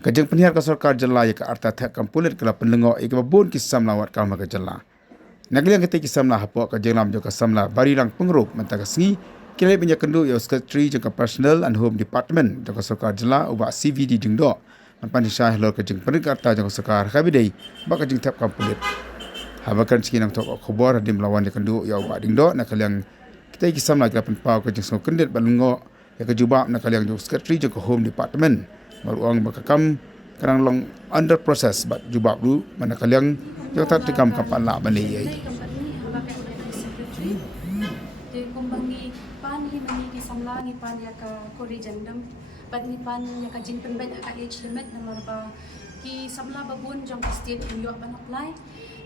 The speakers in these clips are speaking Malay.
Kajeng penihar ka sarkar jala ya ka arta thak kampulit kala penlengo ik babun kisam lawat kalma ka jala. Nagliang kete kisam la hapo kajeng lam jo ka samla bari rang pengruk menta ka sngi kile punya kendu ya secretary jo ka personal and home department jo ka sarkar jala uba CVD jingdo. Manpan syah lor kajeng peringkata jo ka sarkar kabidai ba kajeng thak kampulit. Habakan siki nang tok khobor hadim lawan ya kendu ya uba dingdo nakaliang kita kisam la kala penpau kajeng so kendet balungo ya ka jubab nakaliang jo secretary jo ka home department. Maruang bakakam karang long under process but jubab lu mana kaliang yang tak tikam kapal la bani ye de kumbangi pan hi mani ki samla ni pan ya ka kori jandam pat ni pan ya ka jin pen ban ka age limit namar ba ki samla babun jong state in yo ban apply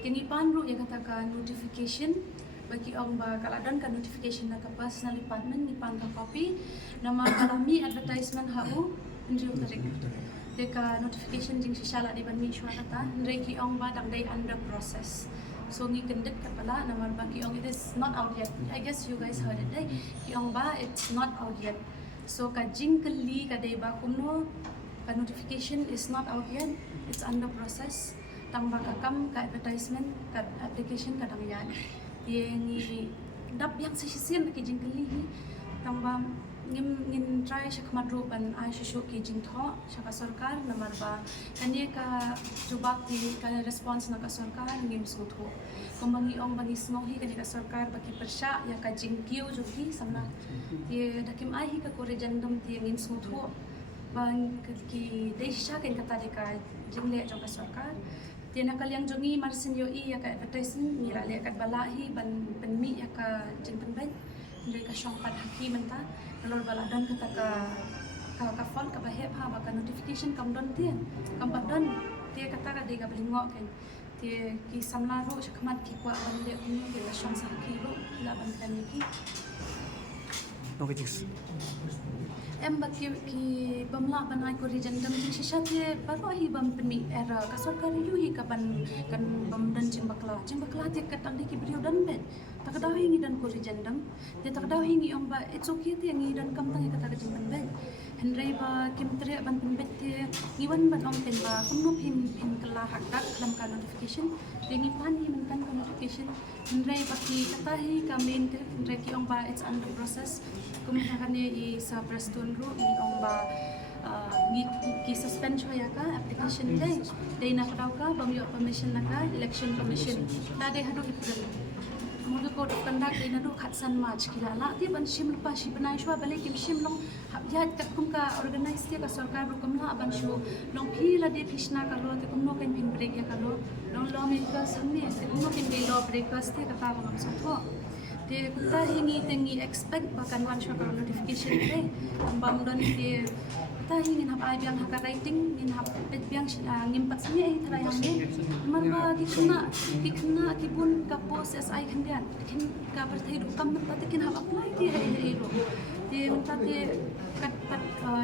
kini pan ru ya kata ka notification bagi ong ba kaladan ka notification na ka personal department ni pan ka copy nama kalami advertisement hau Andrew tarik. Deka notification jing sisala di ban mi syarata ndai ki ong ba dang dai under process. So ngi kendet kapala namar ba ki ong it is not out yet. I guess you guys heard it dai. Ki ong ba it's not out yet. So ka jing keli ka dai ba kumno ka notification is not out yet. It's under process. Tang ba kakam ka advertisement ka application ka dang yan. Ye ngi dap yang sisisin ki jing keli ni tang ba ngin try siya kamadro pan ay siya ki jing tho siya ka sarkar namar ba kani ka jubak ti ka response na ka sarkar ngim sutho kumbangi ong bangi smohi kani ka sarkar baki persya ya ka jing kiyo jogi samna ti dakim ay hi ka kore jandam ti ngim sutho bang ki dei siya ken kata de ka jing le jo ka sarkar ti nakaliang jongi marsin yo i ya ka advertisement mira le ka balahi ban penmi ya ka jing penbai dari ka syong pad hakim menta lor baladan kata ka phone ka bahep ha baka notification kam don tian kam badan dia kata ka de ka blingo ken dia ki samla ro shakmat ki kwa ban le ni ke la syong sa ki ro la ban kan ni ki okay jis em baki ki bamla banai ko region dam jing shisha te baro hi bam peni era ka sarkar yu hi ka ban kan bam dan jing bakla te katang de ki brio dan ben tak daw hingi dan ko region dam te tak daw hingi ong ba it's okay te ngi dan kam tang kata ka jing ban ben henry ba kim tre ban pen bet te iwan ban ong ten ba kum no pin kala hakak dalam ka notification te ngi pan hi men kan notification henry baki kata hi ka main te henry ki ong ba it's under process kumahakani i sa prestun ru ni ong ba ki suspend choya ka application day na kadaw ka bamyo permission na ka election commission ta day hadu ipren mudu code of conduct day na do khatsan march kilala ti ban shim lupa shi banai shwa bale kim shim long ya kat kum ka organize ti ka sarkar ru kumla ban shu long phila de phishna ka lo ti kumno kan pin break ya ka lo long lo me ka samne ti kumno kin de lo breakers ti ka ta bang sa tho ti ta hingi tengi expect bakan wan shwa ka notification te bam don ti ta hingin hap ay biang haka writing ngin hap pet biang ngimpat sini ay tarayang ni marba kikna kibun ka poses ay kandian kin ka bertay do kam pati kin hap apply ti ay ro ti unta ti kat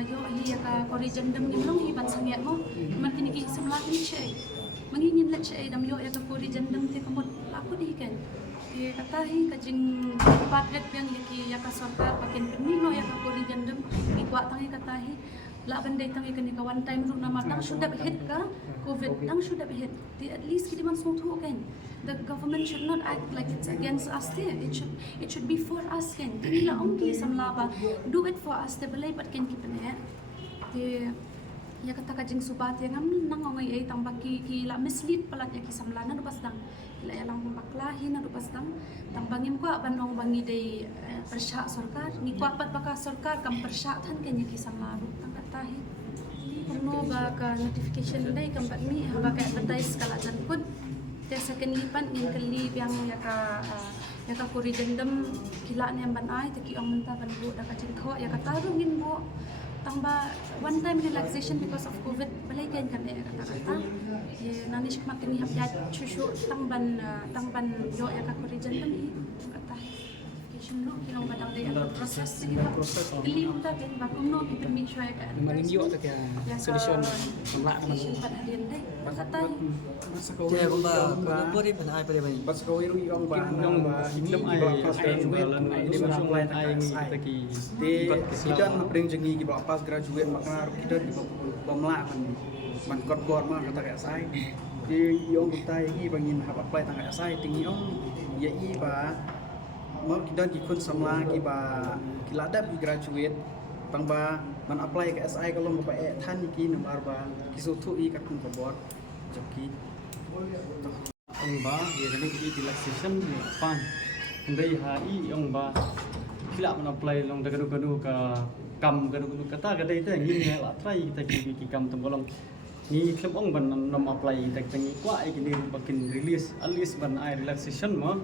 yo hi ka corrigen dam ngimlong hi ban sangyat mo man kiniki samla ni siya mangingin let siya ay dam yo ya ka corrigen dam ti kamot ako di ken ti katahi kajing padret biang yaki ya ka sarkar pakin penino ya ka corrigen dam ikwa tangi katahi la banday tangi kani ka one time ru na matang should have hit ka covid tang should have hit the at least kidi man sungtu ken the government should not act like it's against us there it should be for us ken nila ongki samla ba do it for us the belay but can keep an the ya kata kajing subat yang ngam nangongai ay tambah ki la mislead palat ya ki samla na pas dang la ya lang baklahi na pas dang tambangim ko banong bangi day persya sarkar ni ko apat baka sarkar kam persya than kanya ki samla tang katahi kuno ba ka notification day kam mi ba ka advertise kala jan pud te second lipan ngin kali biang ya ka kuri jendem kila ni ban ai te ki ong menta ban bu da ka jin kho ya ka tarung ngin bo tamba one time relaxation because of covid balay kan kata ye nani shik makini hap ya chushu tangban yo ya ka kuri jendem hi kata application lu kilong padang dia proses keliu tak kan bakum no kita make sure kan Maling yo tak ya solution semla man. solution pada harian deh berkata Kaya kung ba pwede ba na ay pwede ba? Pas kau iru yang ba Yung iklim ay balan ini solution apply ay ay taki di kita bring jengi ki ba pas graduate makna kita di bamla man kot bor ma kata kayak sai di yang kita ini bangin hab apply tang kayak sai tinggi ong ya i ba mau kita di kun samla ki ba kiladap di graduate tang ba man apply ke SI kalau mau pakai than ki nomor ba kisutu i kat kun bor joki ông ba ye kani ki relaxation ni pan ndai hai ông ba kila man apply long da kadu ka kam kadu kata ka dai ta ngi ne la trai ta ki kam tum bolong ni klem ong ban nam apply ta tangi kwa ai ki ni bakin release at least ban ai relaxation mo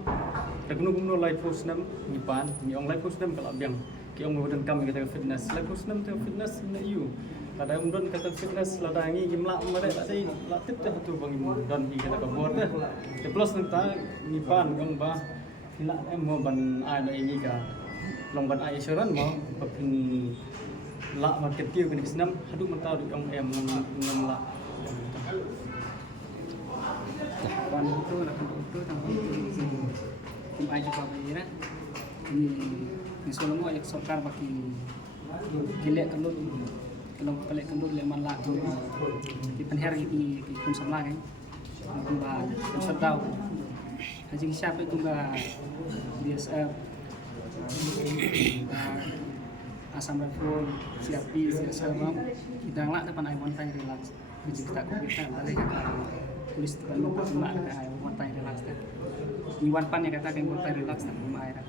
da kunu life force nam ni pan ni ong life force nam kala biang ki ong badan kam kita fitness life force nam ta fitness na you kada undon kata fitness lada ngi gimla mare tadi latip dah tu bang don hi kata kabor dah te plus nta ni pan gong ba hila em mo ban ai na ini ka long ban ai seran mo papin la market tiu kan kisnam hadu mata du ong em ngam la Pan itu nak itu tang tim ai juga bayar. Ni solo mo ek sarkar baki gile kalau pelek kendul leman la tu di penher di kun samla kan ba shutdown haji siapa itu ba DSF asam raful siapi siapa kita ngelak depan air montai relax jadi kita kita balik tulis depan lupa cuma ada air montai relax ni wan pan yang kata kan montai relax nak rumah air kan